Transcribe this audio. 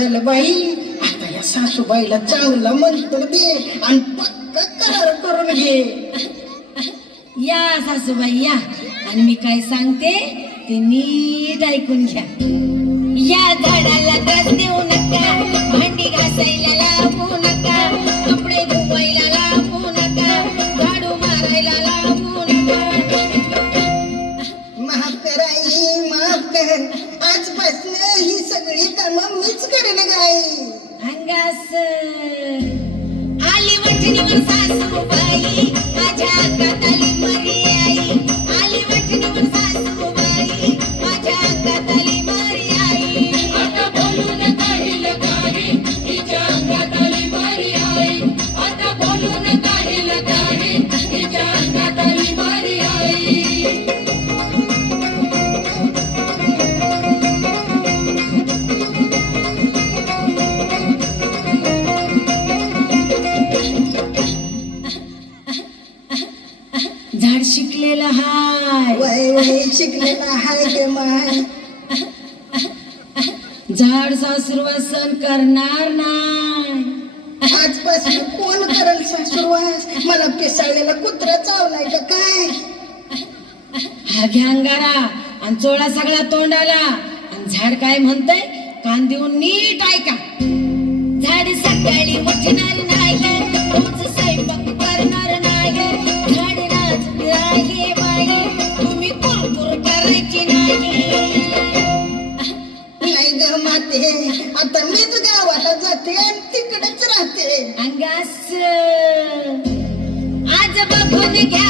झालं बाई. आता या सासूबाईला चांगला मंत्र दे आणि पक्का करार करून घे. या सासूबाई या, आणि मी काय सांगते ते नीट ऐकून घ्या. या झाडाला त्रास देऊ नका, भांडी घासायला लावू नका, कपडे धुवायला लावू नका, झाडू मारायला लावू नका. माफ कर आई, माफ कर. आजपासून ही सगळी कामं मीच करेन गाई. अंगास आली वठणीवर सासूबाई, माझ्या अंगात आली मरी आई. आली वठणीवर सासूबाई, माझ्या अंगात आली मरी आई. आता बोलून काहील काही, तिच्या अंगात आली मरी आई. आता बोलून काहील काही, तिच्या अंगात आली मरी आई. झाड शिकलेलं हाय, वय वय शिकलेला हाय गे माय. झाड सासुरवासन करणार नाही. आजपासून कोण करल सासूरवास? मला पिसाळलेला कुत्रा चावलाय का काय? हा घ्या अंगारा आणि चोळा सगळा तोंडाला. आणि झाड काय म्हणतंय कान देऊन नीट ऐका. झाड सकाळी उठणार नाही, रोज स्वयंपाक करणार नाही, झाड नाचणार आहे बाई, तुम्ही कुरकुर करायची नाही. नाही ग माते, आता मीच गावाला जाते आणि तिकडेच राहते. अंगास आज बघून घ्या